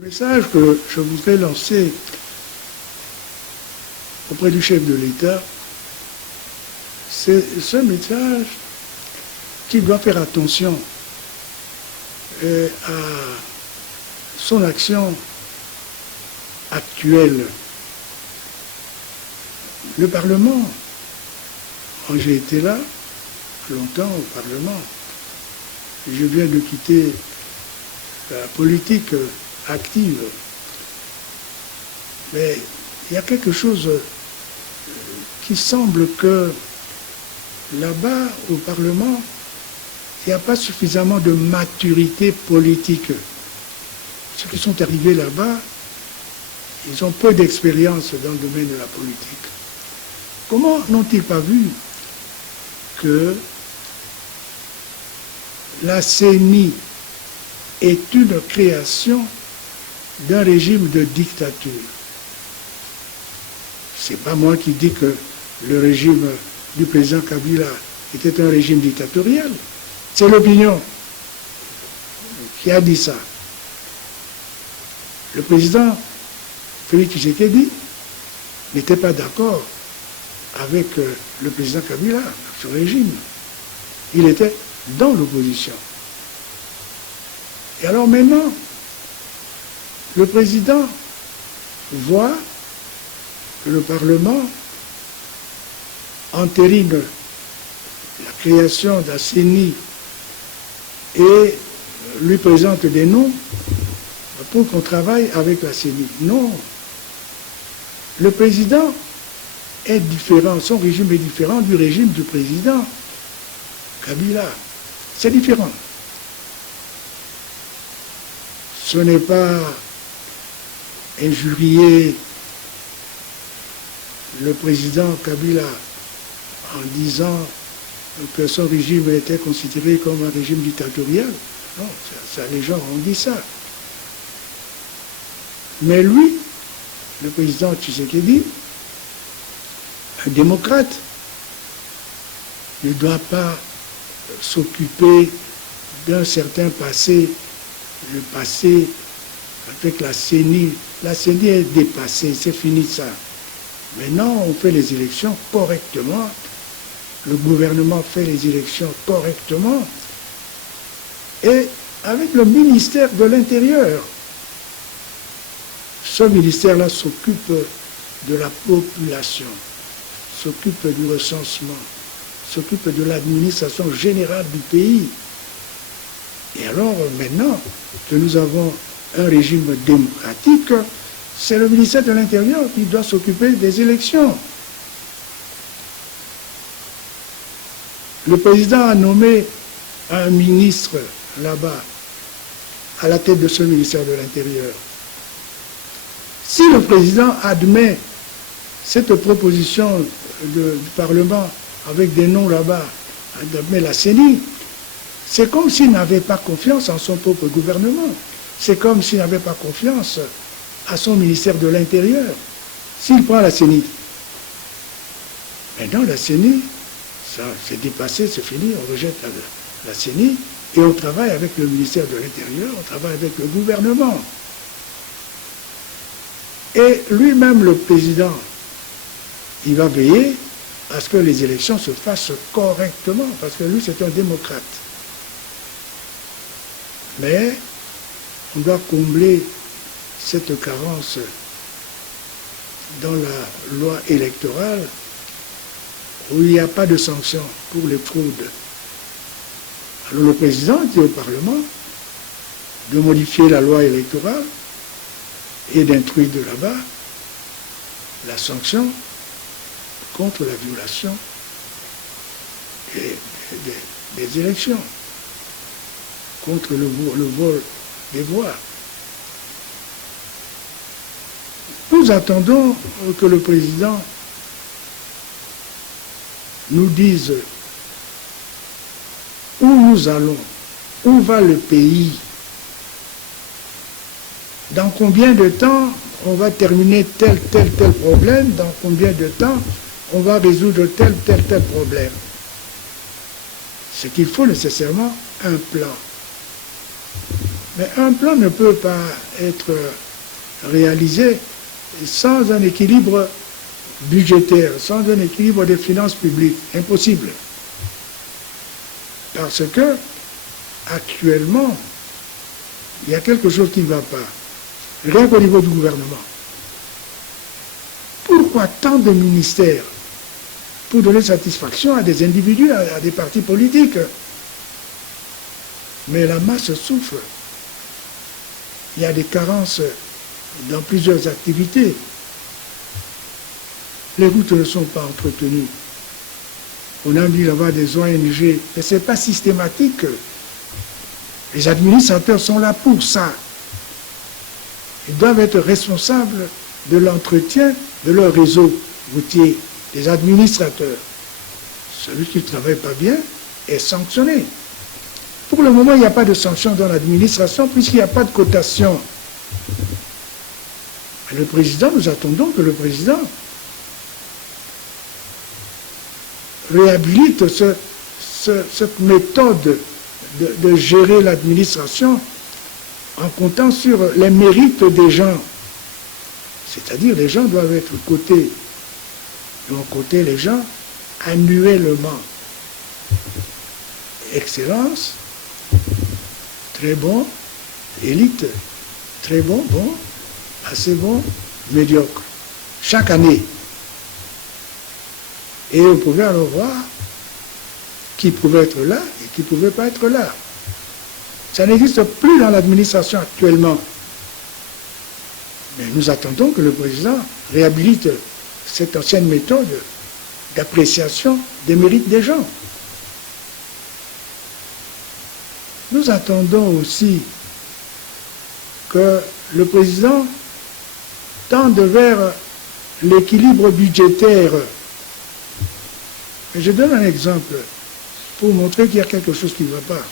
Le message que je voudrais lancer auprès du chef de l'État, c'est ce message qui doit faire attention à son action actuelle. Le Parlement, j'ai été là longtemps au Parlement, je viens de quitter la politique active. Mais il y a quelque chose qui semble que là-bas, au Parlement, il n'y a pas suffisamment de maturité politique. Ceux qui sont arrivés là-bas, ils ont peu d'expérience dans le domaine de la politique. Comment n'ont-ils pas vu que la CENI est une création d'un régime de dictature? Ce n'est pas moi qui dis que le régime du président Kabila était un régime dictatorial. C'est l'opinion qui a dit ça. Le président Félix Tshisekedi n'était pas d'accord avec le président Kabila, son régime. Il était dans l'opposition. Et alors maintenant, le président voit que le Parlement entérine la création de la CENI et lui présente des noms pour qu'on travaille avec la CENI. Non. Le président est différent, son régime est différent du régime du président Kabila. C'est différent. Ce n'est pas injurier le président Kabila en disant que son régime était considéré comme un régime dictatorial. Non, ça, les gens ont dit ça. Mais lui, le président Tshisekedi, un démocrate, ne doit pas s'occuper d'un certain passé. Le passé avec la CENI. La CENI est dépassée, c'est fini ça. Maintenant, on fait les élections correctement. Le gouvernement fait les élections correctement. Et avec le ministère de l'Intérieur. Ce ministère-là s'occupe de la population, s'occupe du recensement, s'occupe de l'administration générale du pays. Et alors maintenant que nous avons un régime démocratique, c'est le ministère de l'Intérieur qui doit s'occuper des élections. Le président a nommé un ministre là-bas, à la tête de ce ministère de l'Intérieur. Si le président admet cette proposition du Parlement avec des noms là-bas, admet la CENI, c'est comme s'il n'avait pas confiance en son propre gouvernement. C'est comme s'il n'avait pas confiance à son ministère de l'Intérieur. S'il prend la CENI, maintenant la CENI, ça c'est dépassé, c'est fini, on rejette la CENI et on travaille avec le ministère de l'Intérieur, on travaille avec le gouvernement. Et lui-même, le président, il va veiller à ce que les élections se fassent correctement, parce que lui, c'est un démocrate. Mais on doit combler cette carence dans la loi électorale où il n'y a pas de sanction pour les fraudes. Alors le président dit au Parlement de modifier la loi électorale et d'introduire de là-bas la sanction contre la violation des élections, contre le vol des voix. Nous attendons que le président nous dise où nous allons, où va le pays, dans combien de temps on va terminer tel problème, dans combien de temps on va résoudre tel problème. Ce qu'il faut nécessairement, un plan. Mais un plan ne peut pas être réalisé sans un équilibre budgétaire, sans un équilibre des finances publiques. Impossible. Parce que, actuellement, il y a quelque chose qui ne va pas. Rien qu'au niveau du gouvernement. Pourquoi tant de ministères pour donner satisfaction à des individus, à des partis politiques? Mais la masse souffre. Il y a des carences dans plusieurs activités. Les routes ne sont pas entretenues. On a dit là-bas des ONG, mais ce n'est pas systématique. Les administrateurs sont là pour ça. Ils doivent être responsables de l'entretien de leur réseau routier, des administrateurs. Celui qui ne travaille pas bien est sanctionné. Pour le moment, il n'y a pas de sanction dans l'administration puisqu'il n'y a pas de cotation. Le président, nous attendons que le président réhabilite cette méthode de gérer l'administration en comptant sur les mérites des gens. C'est-à-dire, les gens doivent être cotés. Ils vont coter les gens annuellement. Excellence, très bon, élite, très bon, bon, assez bon, médiocre. Chaque année. Et on pouvait alors voir qui pouvait être là et qui ne pouvait pas être là. Ça n'existe plus dans l'administration actuellement. Mais nous attendons que le président réhabilite cette ancienne méthode d'appréciation des mérites des gens. Nous attendons aussi que le président tende vers l'équilibre budgétaire. Et je donne un exemple pour montrer qu'il y a quelque chose qui ne va pas.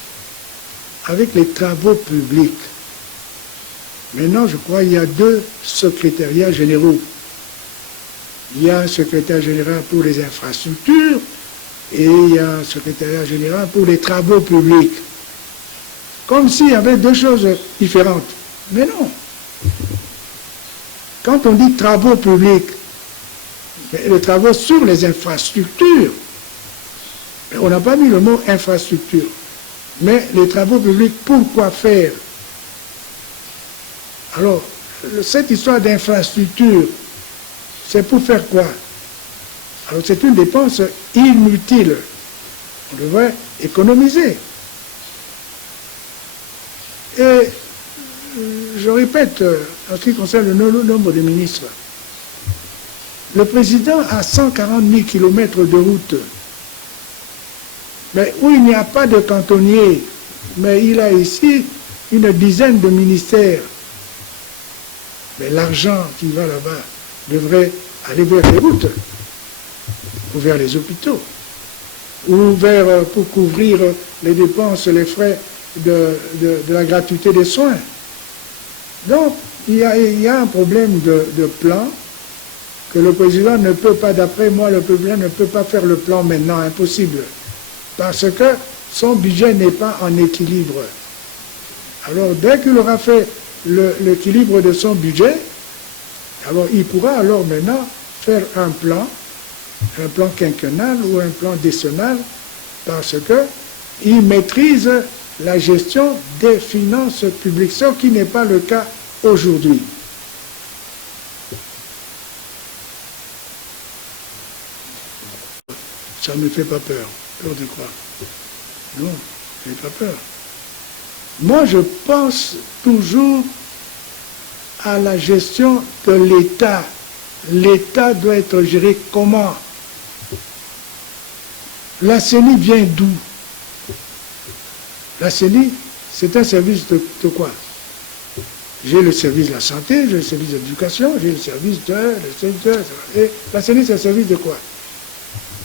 Avec les travaux publics, maintenant, je crois qu'il y a 2 secrétariats généraux. Il y a un secrétaire général pour les infrastructures et il y a un secrétariat général pour les travaux publics. Comme s'il y avait 2 choses différentes. Mais non. Quand on dit travaux publics, les travaux sur les infrastructures, on n'a pas mis le mot infrastructure. Mais les travaux publics, pourquoi faire? Alors, cette histoire d'infrastructure, c'est pour faire quoi? Alors, c'est une dépense inutile. On devrait économiser. Et je répète, en ce qui concerne le nombre de ministres, le président a 140 000 km de route. Mais où il n'y a pas de cantonnier, mais il a ici une dizaine de ministères. Mais l'argent qui va là-bas devrait aller vers les routes, ou vers les hôpitaux, ou vers, pour couvrir les dépenses, les frais de la gratuité des soins. Donc, il y a un problème de plan que le président ne peut pas, d'après moi, le président ne peut pas faire le plan maintenant, impossible. Parce que son budget n'est pas en équilibre. Alors, dès qu'il aura fait l'équilibre de son budget, alors il pourra alors maintenant faire un plan quinquennal ou un plan décennal, parce qu'il maîtrise la gestion des finances publiques, ce qui n'est pas le cas aujourd'hui. Ça ne me fait pas peur. Peur de quoi? Non, je n'ai pas peur. Moi, je pense toujours à la gestion de l'État. L'État doit être géré comment? La CENI vient d'où? La CENI, c'est un service de quoi? J'ai le service de la santé, j'ai le service de l'éducation, j'ai le service et la CENI, c'est un service de quoi?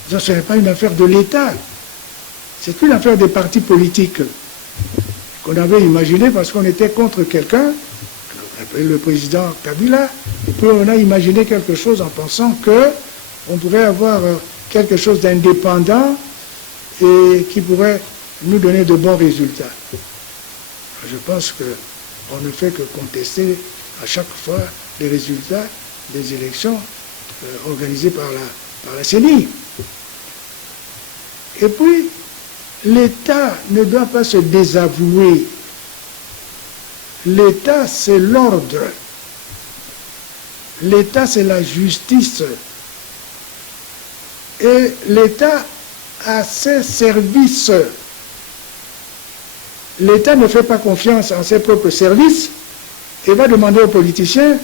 Ce n'est pas une affaire de l'État. C'est une affaire des partis politiques qu'on avait imaginé parce qu'on était contre quelqu'un, le président Kabila, et puis on a imaginé quelque chose en pensant qu'on pourrait avoir quelque chose d'indépendant et qui pourrait nous donner de bons résultats. Je pense qu'on ne fait que contester à chaque fois les résultats des élections organisées par la CENI. Et puis, l'État ne doit pas se désavouer. L'État, c'est l'ordre. L'État, c'est la justice. Et l'État a ses services. L'État ne fait pas confiance en ses propres services et va demander aux politiciens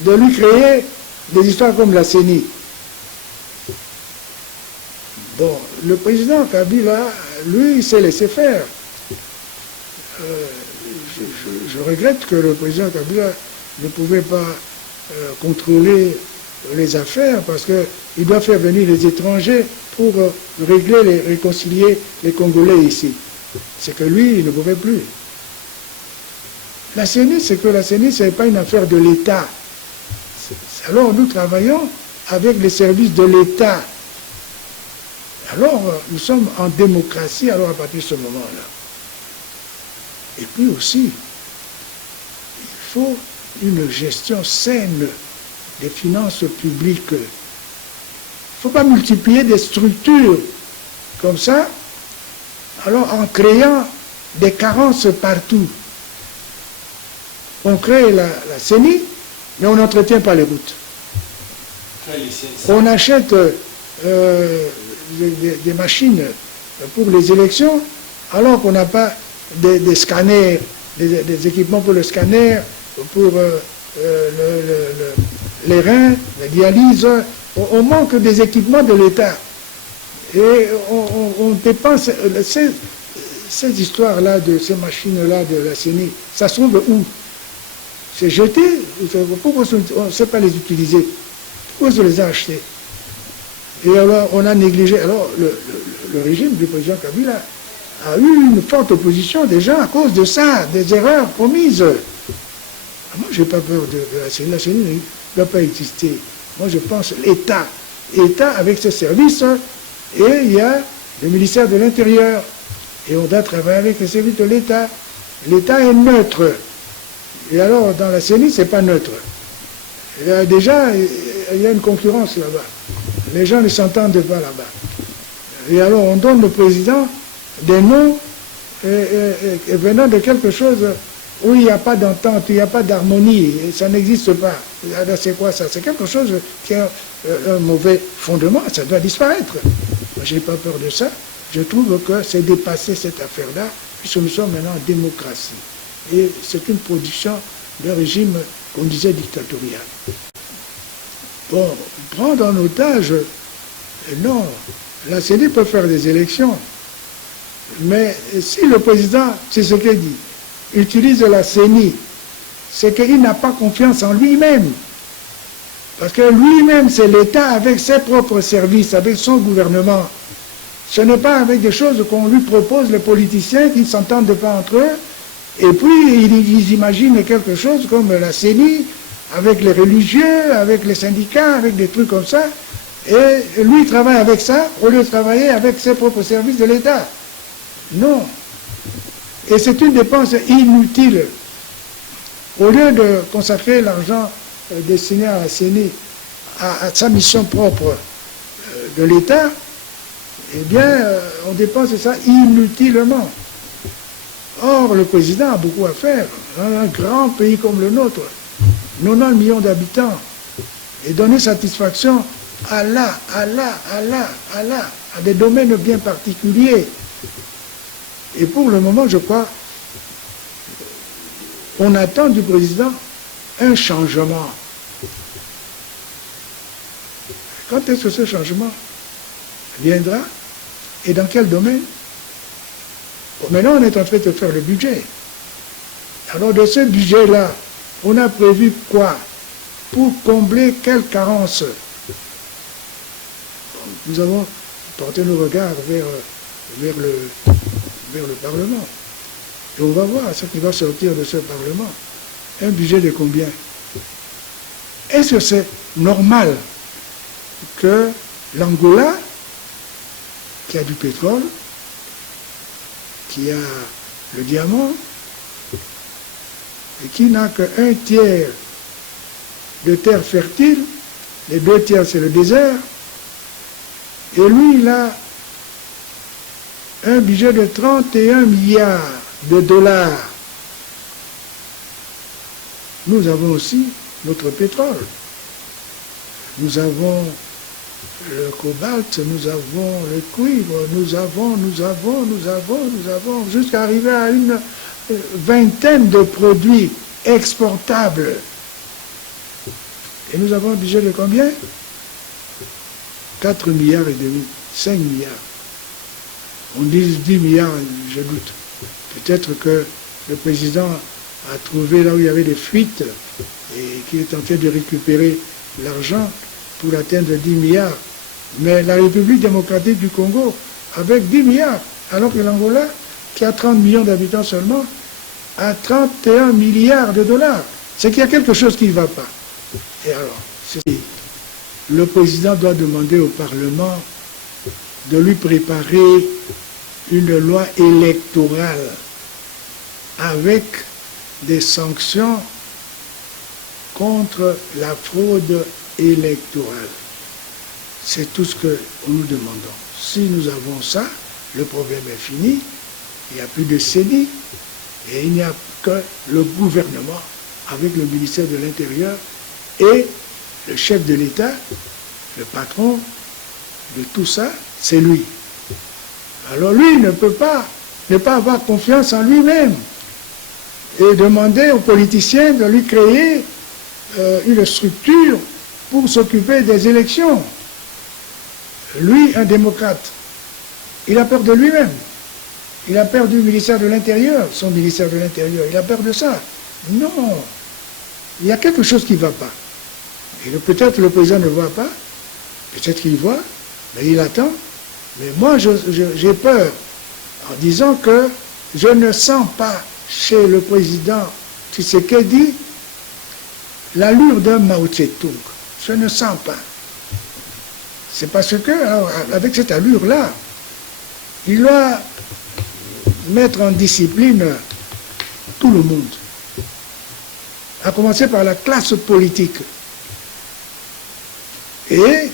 de lui créer des histoires comme la CENI. Bon, le président Kabila, lui, il s'est laissé faire. Je regrette que le président Kabila ne pouvait pas contrôler les affaires parce qu'il doit faire venir les étrangers pour régler, réconcilier les Congolais ici. C'est que lui, il ne pouvait plus. La CENI, c'est que la CENI, ce n'est pas une affaire de l'État. Alors nous travaillons avec les services de l'État. Alors nous sommes en démocratie alors à partir de ce moment-là. Et puis aussi, il faut une gestion saine des finances publiques. Il ne faut pas multiplier des structures comme ça, alors en créant des carences partout. On crée la CENI, mais on n'entretient pas les routes. On achète des machines pour les élections, alors qu'on n'a pas des scanners, des équipements pour le scanner, pour les reins, la dialyse. On manque des équipements de l'État. Et on dépense ces histoires-là, de ces machines-là de la CENI, ça se trouve où? C'est jeté. Pourquoi on ne sait pas les utiliser? Pourquoi on les a achetés? Et alors, on a négligé. Alors, le régime du président Kabila a eu une forte opposition déjà à cause de ça, des erreurs commises. Moi, je n'ai pas peur de la CENI. La CENI ne doit pas exister. Moi, je pense l'État. État avec ses services, et il y a le ministère de l'Intérieur. Et on doit travailler avec les services de l'État. L'État est neutre. Et alors, dans la CENI, ce n'est pas neutre. Déjà, il y a une concurrence là-bas. Les gens ne s'entendent pas là-bas. Et alors, on donne au président des noms et venant de quelque chose où il n'y a pas d'entente, il n'y a pas d'harmonie, ça n'existe pas. C'est quoi ça? C'est quelque chose qui a un mauvais fondement, ça doit disparaître. Moi, je n'ai pas peur de ça. Je trouve que c'est dépasser cette affaire-là, puisque nous sommes maintenant en démocratie. Et c'est une production d'un régime qu'on disait dictatorial. Bon, prendre en otage, non, la CENI peut faire des élections. Mais si le président Tshisekedi utilise la CENI, c'est qu'il n'a pas confiance en lui-même. Parce que lui-même, c'est l'État avec ses propres services, avec son gouvernement. Ce n'est pas avec des choses qu'on lui propose, les politiciens qui ne s'entendent pas entre eux, et puis ils imaginent quelque chose comme la CENI, avec les religieux, avec les syndicats, avec des trucs comme ça, et lui il travaille avec ça, au lieu de travailler avec ses propres services de l'État. Non. Et c'est une dépense inutile. Au lieu de consacrer l'argent destiné à la CENI à sa mission propre de l'État, eh bien, on dépense ça inutilement. Or, le président a beaucoup à faire dans un grand pays comme le nôtre, 90 millions d'habitants, et donner satisfaction à des domaines bien particuliers. Et pour le moment, je crois, on attend du président un changement. Quand est-ce que ce changement viendra? Et dans quel domaine? Maintenant, on est en train de faire le budget. Alors, de ce budget-là, on a prévu quoi? Pour combler quelle carence? Nous avons porté nos regards vers le Parlement. Et on va voir ce qui va sortir de ce Parlement. Un budget de combien? Est-ce que c'est normal que l'Angola, qui a du pétrole, qui a le diamant, et qui n'a qu'un tiers de terre fertile, les 2 tiers c'est le désert, et lui il a un budget de 31 milliards de dollars. Nous avons aussi notre pétrole. Nous avons le cobalt, nous avons le cuivre, nous avons, jusqu'à arriver à une vingtaine de produits exportables. Et nous avons un budget de combien? 4 milliards et demi, 5 milliards. On dit 10 milliards, je doute. Peut-être que le président a trouvé là où il y avait des fuites et qu'il est en train de récupérer l'argent pour atteindre 10 milliards. Mais la République démocratique du Congo, avec 10 milliards, alors que l'Angola, qui a 30 millions d'habitants seulement, a 31 milliards de dollars. C'est qu'il y a quelque chose qui ne va pas. Et alors, le président doit demander au Parlement de lui préparer une loi électorale avec des sanctions contre la fraude électorale. C'est tout ce que nous demandons. Si nous avons ça, le problème est fini, il n'y a plus de CENI, et il n'y a que le gouvernement avec le ministère de l'Intérieur et le chef de l'État, le patron de tout ça, c'est lui. Alors lui ne peut pas ne pas avoir confiance en lui-même et demander aux politiciens de lui créer une structure pour s'occuper des élections. Lui, un démocrate, il a peur de lui-même. Il a peur du ministère de l'Intérieur, son ministère de l'Intérieur. Il a peur de ça. Non. Il y a quelque chose qui ne va pas. Et peut-être le président ne voit pas, peut-être qu'il voit, mais il attend. Mais moi, j'ai peur en disant que je ne sens pas chez le président Tshisekedi l'allure d'un Mao Tse-tung. Je ne sens pas. C'est parce que, alors, avec cette allure-là, il doit mettre en discipline tout le monde. À commencer par la classe politique. Et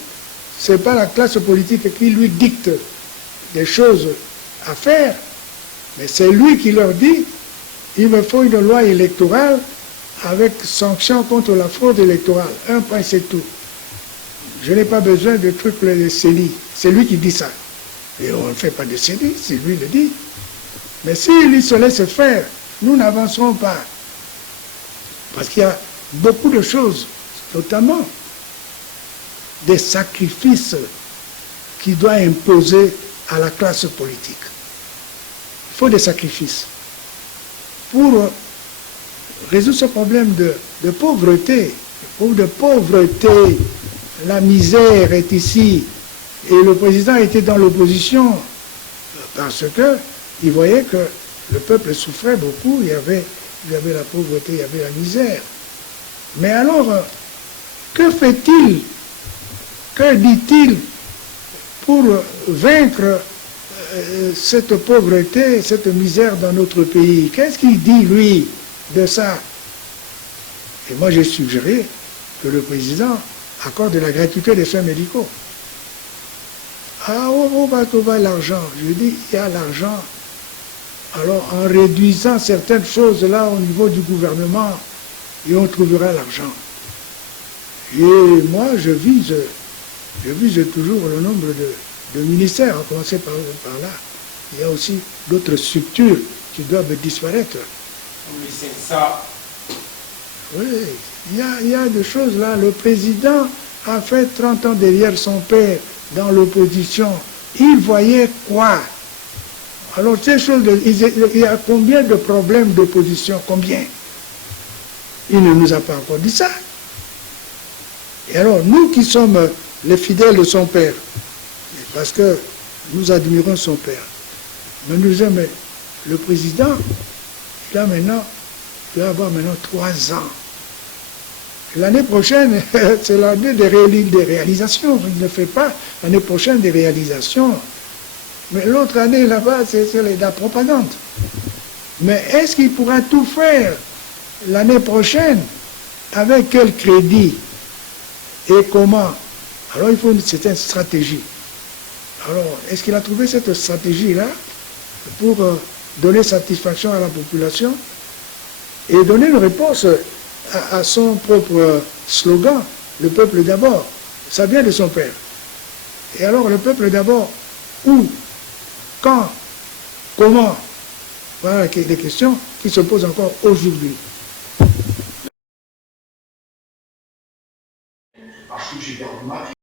ce n'est pas la classe politique qui lui dicte des choses à faire, mais c'est lui qui leur dit il me faut une loi électorale avec sanction contre la fraude électorale. Un point, c'est tout. Je n'ai pas besoin de trucs de CENI. C'est lui qui dit ça. Et on ne fait pas de CENI, c'est lui qui le dit. Mais s'il se laisse faire, nous n'avancerons pas. Parce qu'il y a beaucoup de choses, notamment des sacrifices qu'il doit imposer à la classe politique. Il faut des sacrifices pour résoudre ce problème de pauvreté. De pauvreté, la misère est ici. Et le président était dans l'opposition parce qu'il voyait que le peuple souffrait beaucoup, il y avait la pauvreté, il y avait la misère. Mais alors, que fait-il? Que dit-il pour vaincre cette pauvreté, cette misère dans notre pays? Qu'est-ce qu'il dit, lui, de ça? Et moi, j'ai suggéré que le président accorde la gratuité des soins médicaux. Ah, où va trouver l'argent? Je dis, il y a l'argent. Alors, en réduisant certaines choses là au niveau du gouvernement, et on trouvera l'argent. Et moi, je vise toujours le nombre de ministères, à commencer par là. Il y a aussi d'autres structures qui doivent disparaître. Oui, c'est ça. Oui, il y a des choses là. Le président a fait 30 ans derrière son père dans l'opposition. Il voyait quoi? Alors, ces choses, il y a combien de problèmes d'opposition? Combien? Il ne nous a pas encore dit ça. Et alors, nous qui sommes les fidèles de son père, parce que nous admirons son père, mais nous disons, mais le président, il va avoir maintenant 3 ans. L'année prochaine, c'est l'année des réalisations. Il ne fait pas l'année prochaine des réalisations. Mais l'autre année, là-bas, c'est la propagande. Mais est-ce qu'il pourra tout faire l'année prochaine, avec quel crédit et comment? Alors il faut une certaine stratégie. Alors, est-ce qu'il a trouvé cette stratégie-là pour donner satisfaction à la population et donner une réponse à son propre slogan, le peuple d'abord? Ça vient de son père. Et alors, le peuple d'abord, où, quand, comment? Voilà des questions qui se posent encore aujourd'hui. Parce que j'ai perdu ma vie.